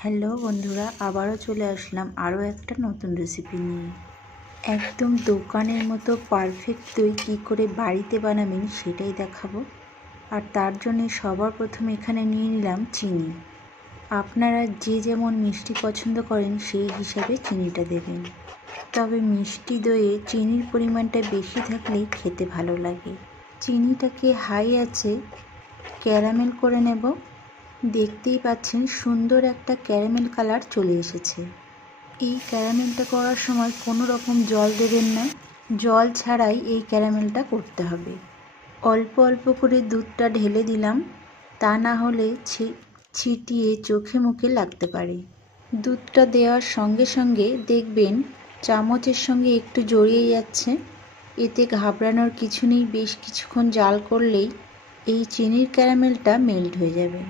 Hello বন্ধুরা, আবারও চলে আসলাম আরও একটা নতুন রেসিপি নিয়ে। একদম দোকানের মতো পারফেক্ট দই কী করে বাড়িতে বানাবেন সেটাই দেখাবো। আর তার জন্য সবার প্রথমে এখানে নিয়ে নিলাম চিনি। আপনারা যে যেমন মিষ্টি পছন্দ করেন সেই হিসাবে চিনিটা দেবেন, তবে মিষ্টি দইয়ে চিনির পরিমাণটা বেশি থাকলেই খেতে ভালো লাগে। চিনিটাকে হাই আঁচে ক্যারামেল করে নেব। দেখতেই পাচ্ছেন সুন্দর একটা ক্যারামেল কালার চলে এসেছে। এই ক্যারামেলটা করার সময় কোনো রকম জল দেবেন না, জল ছাড়াই এই ক্যারামেলটা করতে হবে। অল্প অল্প করে দুধটা ঢেলে দিলাম, তা না হলে ছিটিয়ে চোখে মুখে লাগতে পারে। দুধটা দেওয়ার সঙ্গে সঙ্গে দেখবেন চামচের সঙ্গে একটু জড়িয়ে যাচ্ছে। এতে ঘাবড়ানোর কিছু নেই, বেশ কিছুক্ষণ জাল করলেই এই চিনির ক্যারামেলটা মেল্ট হয়ে যাবে।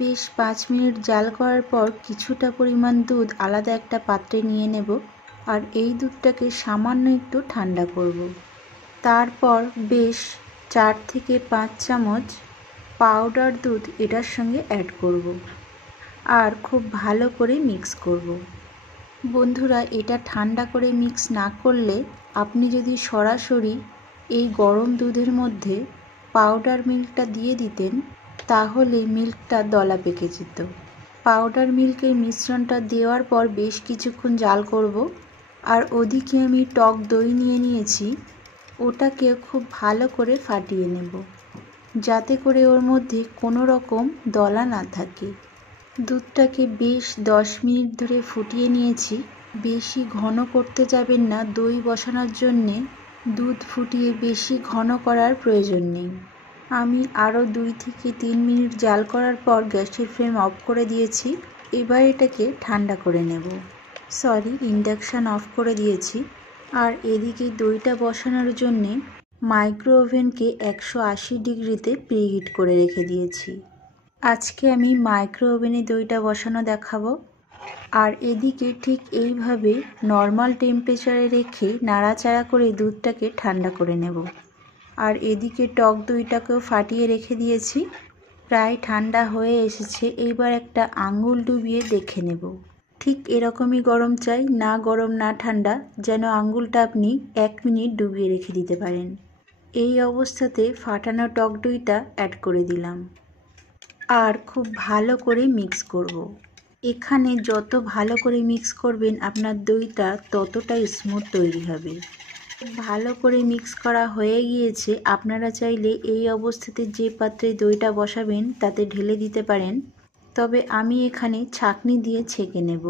বেশ 5 মিনিট জাল করার পর কিছুটা পরিমাণ দুধ আলাদা একটা পাত্রে নিয়ে নেব, আর এই দুধটাকে সামান্য একটু ঠান্ডা করব। তারপর বেশ 4 থেকে 5 চামচ পাউডার দুধ এটার সঙ্গে অ্যাড করব, আর খুব ভালো করে মিক্স করব। বন্ধুরা, এটা ঠান্ডা করে মিক্স না করলে আপনি যদি সরাসরি এই গরম দুধের মধ্যে পাউডার মিল্কটা দিয়ে দিতেন তাহলে মিল্কটা দলা পেকে যেত। পাউডার মিল্কের মিশ্রণটা দেওয়ার পর বেশ কিছুক্ষণ জাল করব। আর ওদিকে আমি টক দই নিয়ে নিয়েছি, ওটাকে খুব ভালো করে ফাটিয়ে নেব, যাতে করে ওর মধ্যে কোনো রকম দলা না থাকে। দুধটাকে বেশ 10 মিনিট ধরে ফুটিয়ে নিয়েছি। বেশি ঘন করতে যাবেন না, দই বসানোর জন্যে দুধ ফুটিয়ে বেশি ঘন করার প্রয়োজন নেই। আমি আরও 2 থেকে 3 মিনিট জাল করার পর গ্যাসের ফ্লেম অফ করে দিয়েছি। এবার এটাকে ঠান্ডা করে নেব। ইন্ডাকশান অফ করে দিয়েছি। আর এদিকে দইটা বসানোর জন্যে মাইক্রো ওভেনকে 180 ডিগ্রিতে প্রিহিট করে রেখে দিয়েছি। আজকে আমি মাইক্রো ওভেনে দইটা বসানো দেখাবো। আর এদিকে ঠিক এইভাবে নর্মাল টেম্পারেচারে রেখে নাড়াচাড়া করে দুধটাকে ঠান্ডা করে নেব। আর এদিকে টক দইটাকেও ফাটিয়ে রেখে দিয়েছি, প্রায় ঠান্ডা হয়ে এসেছে। এইবার একটা আঙুল ডুবিয়ে দেখে নেব। ঠিক এরকমই গরম চাই, না গরম না ঠান্ডা, যেন আঙুলটা আপনি 1 মিনিট ডুবিয়ে রেখে দিতে পারেন। এই অবস্থাতে ফাটানো টক দইটা অ্যাড করে দিলাম, আর খুব ভালো করে মিক্স করব। এখানে যত ভালো করে মিক্স করবেন আপনার দইটা ততটাই স্মুথ তৈরি হবে। ভালো করে মিক্স করা হয়ে গিয়েছে। আপনারা চাইলে এই অবস্থাতে যে পাত্রে দইটা বসাবেন তাতে ঢেলে দিতে পারেন, তবে আমি এখানে ছাঁকনি দিয়ে ছেঁকে নেব।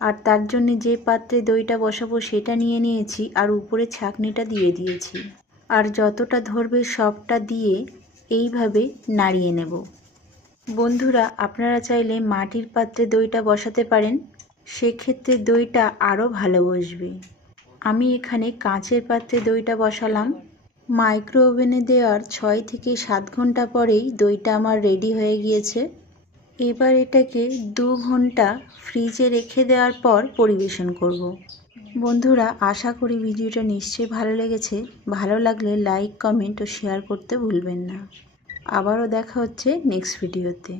আর তার জন্য যে পাত্রে দইটা বসাবো সেটা নিয়ে নিয়েছি, আর উপরে ছাঁকনিটা দিয়ে দিয়েছি। আর যতটা ধরবে সবটা দিয়ে এইভাবে নাড়িয়ে নেব। বন্ধুরা, আপনারা চাইলে মাটির পাত্রে দইটা বসাতে পারেন, সেক্ষেত্রে দইটা আরও ভালো বসবে। আমি এখানে কাঁচের পাত্রে দইটা বসালাম। মাইক্রো ওভেনে দেওয়ার 6 থেকে 7 ঘন্টা পরেই দইটা আমার রেডি হয়ে গিয়েছে। এবার এটাকে 2 ঘন্টা ফ্রিজে রেখে দেওয়ার পর পরিবেশন করব। বন্ধুরা, আশা করি ভিডিওটা নিশ্চয়ই ভালো লেগেছে। ভালো লাগলে লাইক, কমেন্ট ও শেয়ার করতে ভুলবেন না। আবারও দেখা হচ্ছে নেক্সট ভিডিওতে।